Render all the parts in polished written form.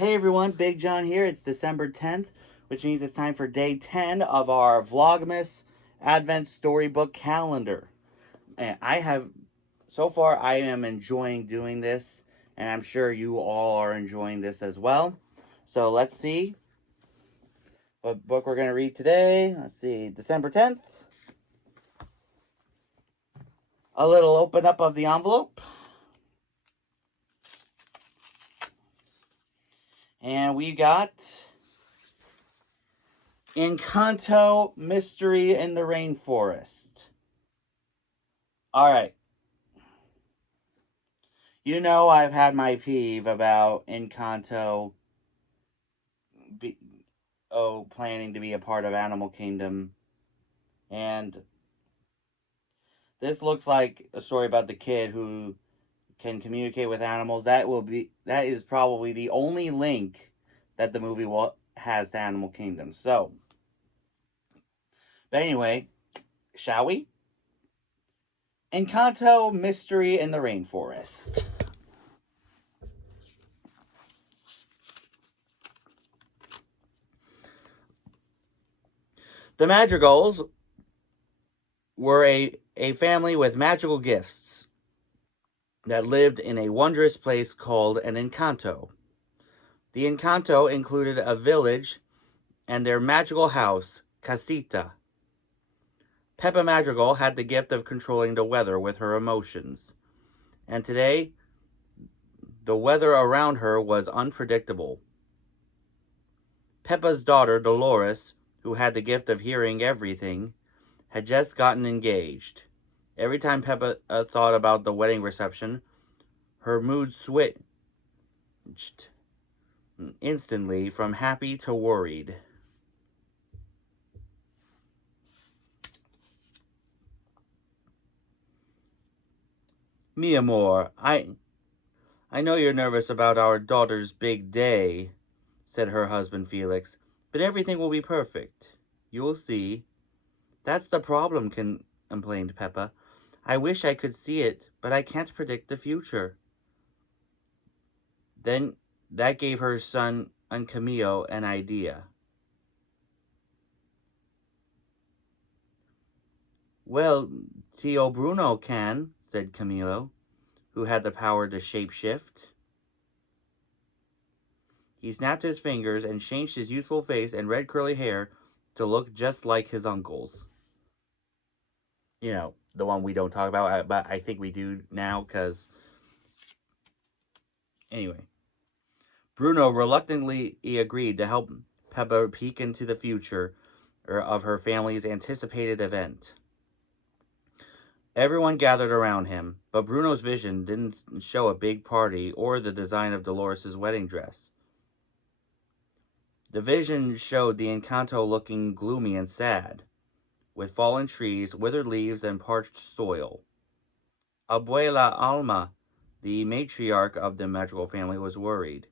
Hey everyone, Big John here. It's December 10th, which means it's time for day 10 of our Vlogmas Advent Storybook calendar. And so far, I am enjoying doing this, and I'm sure you all are enjoying this as well. So let's see what book we're going to read today. Let's see, December 10th. A little open up of the envelope. And we got Encanto Mystery in the Rainforest. All right. You know I've had my peeve about Encanto be, planning to be a part of Animal Kingdom. And this looks like a story about the kid who can communicate with animals. That is probably the only link that the movie has to Animal Kingdom. So, but anyway, shall we? Encanto Mystery in the Rainforest. The Madrigals were a family with magical gifts that lived in a wondrous place called an Encanto. The Encanto included a village and their magical house, Casita. Peppa Madrigal had the gift of controlling the weather with her emotions, and today the weather around her was unpredictable. Peppa's daughter, Dolores, who had the gift of hearing everything, had just gotten engaged. Every time Peppa thought about the wedding reception, her mood switched instantly from happy to worried. Mi amor, I know you're nervous about our daughter's big day, said her husband Felix, but everything will be perfect. You'll see. That's the problem, complained Peppa. I wish I could see it, but I can't predict the future. Then that gave her son and Camillo an idea. Well, Tio Bruno can, said Camillo, who had the power to shapeshift. He snapped his fingers and changed his youthful face and red curly hair to look just like his uncle's. You know, the one we don't talk about, but I think we do now, because... Anyway. Bruno reluctantly agreed to help Peppa peek into the future of her family's anticipated event. Everyone gathered around him, but Bruno's vision didn't show a big party or the design of Dolores' wedding dress. The vision showed the Encanto looking gloomy and sad, with fallen trees, withered leaves, and parched soil. Abuela Alma, the matriarch of the magical family, was worried.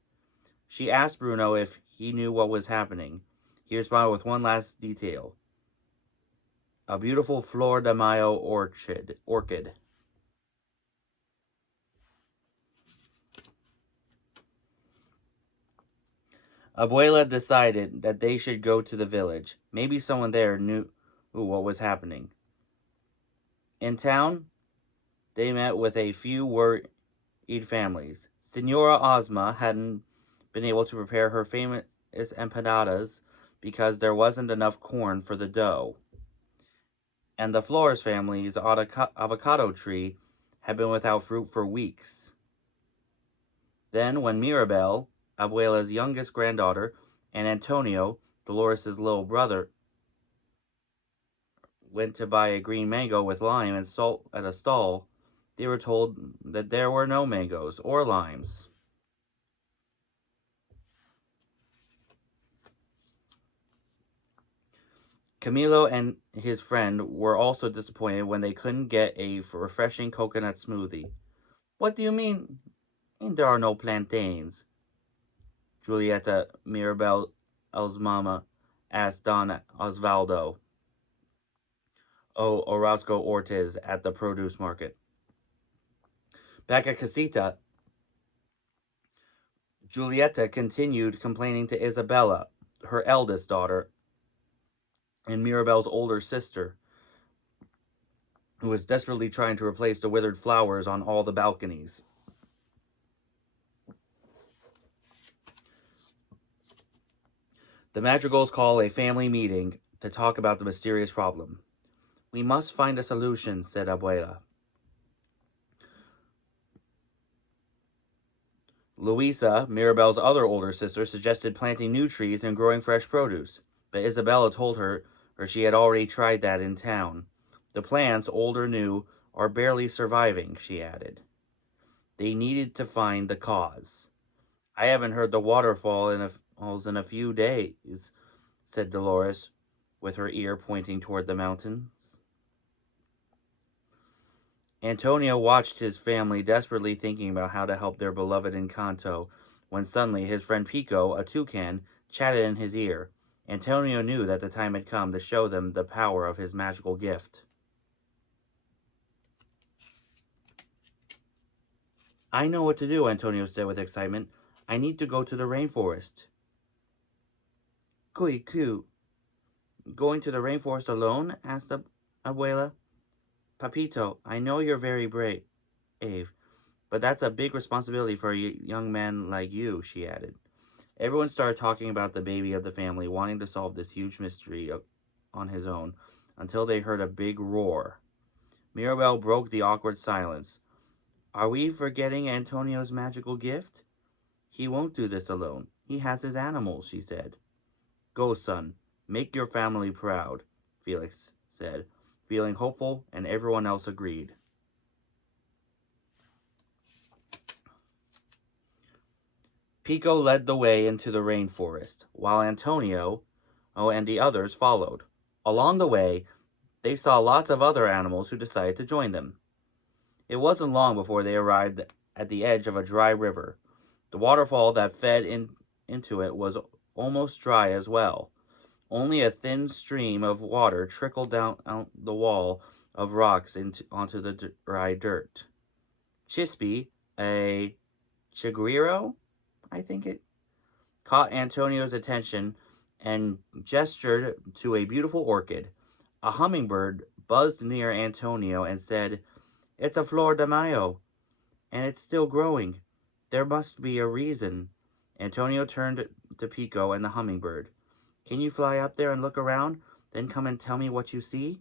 She asked Bruno if he knew what was happening. He responded with one last detail. A beautiful Flor de Mayo orchid. Abuela decided that they should go to the village. Maybe someone there knew what was happening. In town, they met with a few worried families. Senora Ozma hadn't been able to prepare her famous empanadas because there wasn't enough corn for the dough. And the Flores family's avocado tree had been without fruit for weeks. Then, when Mirabel, Abuela's youngest granddaughter, and Antonio, Dolores' little brother, went to buy a green mango with lime and salt at a stall, they were told that there were no mangoes or limes. Camilo and his friend were also disappointed when they couldn't get a refreshing coconut smoothie. What do you mean there are no plantains? Julieta, Mirabel's mama, asked Don Osvaldo, Orozco Ortiz, at the produce market. Back at Casita, Giulietta continued complaining to Isabella, her eldest daughter, and Mirabelle's older sister, who was desperately trying to replace the withered flowers on all the balconies. The Madrigals call a family meeting to talk about the mysterious problem. We must find a solution, said Abuela. Luisa, Mirabelle's other older sister, suggested planting new trees and growing fresh produce, but Isabella told her she had already tried that in town. The plants, old or new, are barely surviving, she added. They needed to find the cause. I haven't heard the waterfall in a few days, said Dolores, with her ear pointing toward the mountains. Antonio watched his family desperately thinking about how to help their beloved Encanto, when suddenly his friend Pico, a toucan, chatted in his ear. Antonio knew that the time had come to show them the power of his magical gift. I know what to do, Antonio said with excitement. I need to go to the rainforest. Cuicu. Going to the rainforest alone? Asked Abuela. Papito, I know you're very brave, but that's a big responsibility for a young man like you, she added. Everyone started talking about the baby of the family, wanting to solve this huge mystery on his own, until they heard a big roar. Mirabelle broke the awkward silence. Are we forgetting Antonio's magical gift? He won't do this alone. He has his animals, she said. Go, son. Make your family proud, Felix said, feeling hopeful, and everyone else agreed. Pico led the way into the rainforest, while Antonio and the others followed. Along the way, they saw lots of other animals who decided to join them. It wasn't long before they arrived at the edge of a dry river. The waterfall that into it was almost dry as well. Only a thin stream of water trickled down the wall of rocks onto the dry dirt. Chispy, a chiguiro, I think it, caught Antonio's attention and gestured to a beautiful orchid. A hummingbird buzzed near Antonio and said, It's a flor de mayo, and it's still growing. There must be a reason. Antonio turned to Pico and the hummingbird. Can you fly up there and look around, then come and tell me what you see?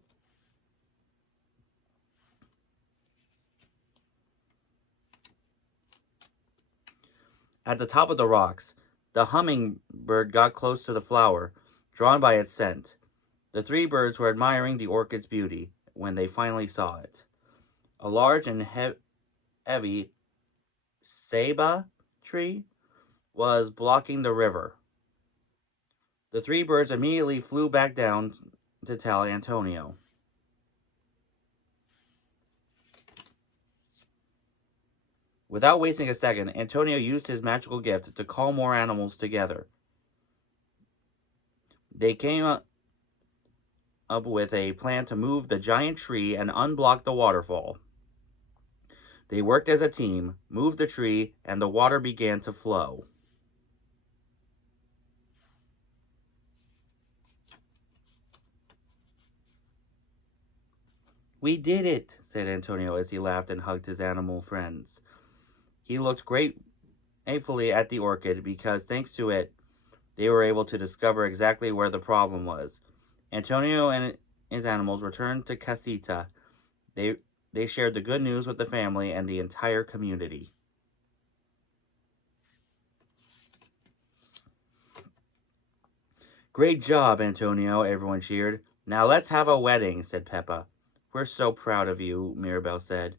At the top of the rocks, the hummingbird got close to the flower, drawn by its scent. The three birds were admiring the orchid's beauty when they finally saw it. A large and heavy ceiba tree was blocking the river. The three birds immediately flew back down to tell Antonio. Without wasting a second, Antonio used his magical gift to call more animals together. They came up with a plan to move the giant tree and unblock the waterfall. They worked as a team, moved the tree, and the water began to flow. We did it, said Antonio as he laughed and hugged his animal friends. He looked gratefully at the orchid because, thanks to it, they were able to discover exactly where the problem was. Antonio and his animals returned to Casita. They shared the good news with the family and the entire community. Great job, Antonio, everyone cheered. Now let's have a wedding, said Peppa. We're so proud of you, Mirabelle said.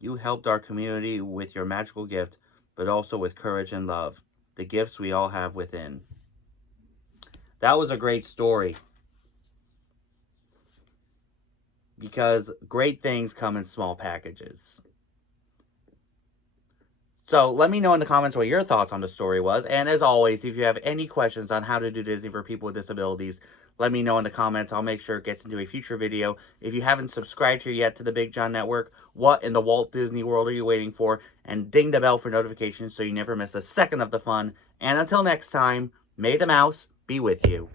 You helped our community with your magical gift, but also with courage and love, the gifts we all have within. That was a great story. Because great things come in small packages. So let me know in the comments what your thoughts on the story was. And as always, if you have any questions on how to do Disney for people with disabilities, let me know in the comments. I'll make sure it gets into a future video. If you haven't subscribed here yet to the Big John Network, what in the Walt Disney World are you waiting for? And ding the bell for notifications so you never miss a second of the fun. And until next time, may the mouse be with you.